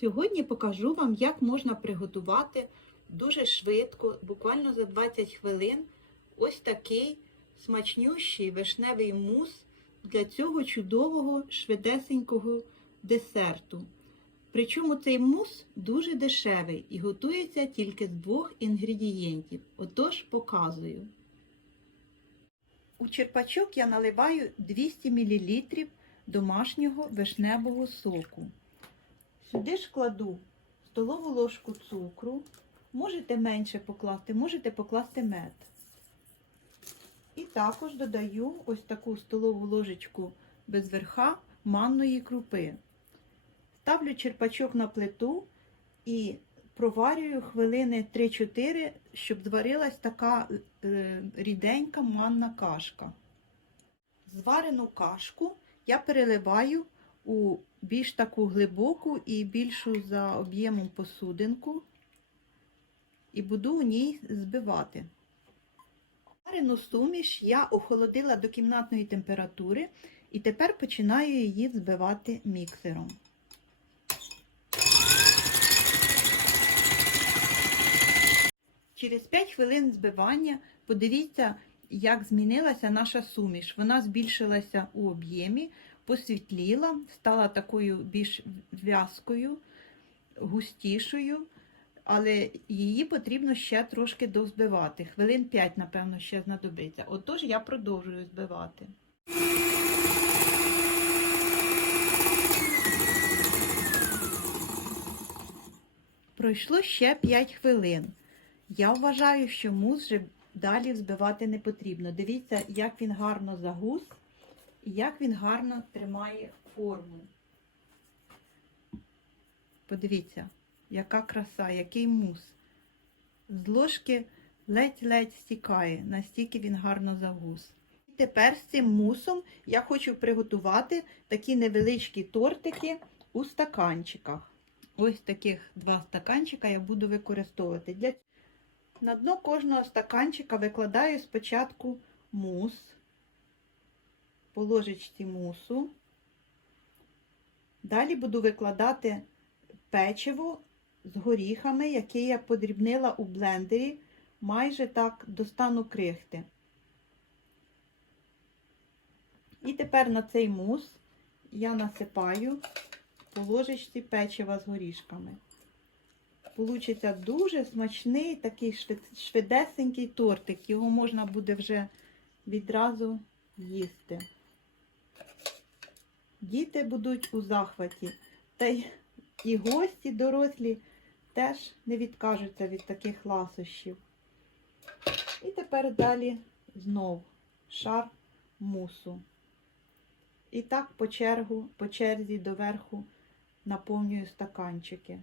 Сьогодні покажу вам, як можна приготувати дуже швидко, буквально за 20 хвилин, ось такий смачнющий вишневий мус для цього чудового швидесенького десерту. Причому цей мус дуже дешевий і готується тільки з двох інгредієнтів. Отож, показую. У черпачок я наливаю 200 мл домашнього вишневого соку. Сюди ж кладу столову ложку цукру. Можете менше покласти, можете покласти мед. І також додаю ось таку столову ложечку без верха манної крупи. Ставлю черпачок на плиту і проварюю хвилини 3-4, щоб зварилась така е, ріденька манна кашка. Зварену кашку я переливаю у більш таку глибоку і більшу за об'ємом посудинку і буду у ній збивати. Варену суміш я охолодила до кімнатної температури і тепер починаю її збивати міксером. Через 5 хвилин збивання подивіться, як змінилася наша суміш. Вона збільшилася у об'ємі, посвітліла, стала такою більш в'язкою, густішою, але її потрібно ще трошки дозбивати. Хвилин 5, напевно, ще знадобиться. Отож, я продовжую збивати. Пройшло ще 5 хвилин. Я вважаю, що мус вже далі взбивати не потрібно. Дивіться, як він гарно загус і як він гарно тримає форму. Подивіться, яка краса, який мус. З ложки ледь-ледь стікає, настільки він гарно загус. І тепер з цим мусом я хочу приготувати такі невеличкі тортики у стаканчиках. Ось таких два стаканчика я буду використовувати. Для на дно кожного стаканчика викладаю спочатку мус, по ложечці мусу. Далі буду викладати печиво з горіхами, яке я подрібнила у блендері майже так до стану крихти. І тепер на цей мус я насипаю по ложечці печива з горішками. Получиться дуже смачний такий швидесенький тортик. Його можна буде вже відразу їсти. Діти будуть у захваті. Та й і гості дорослі теж не відкажуться від таких ласощів. І тепер далі знов шар мусу. І так по чергу, по черзі доверху наповнюю стаканчики.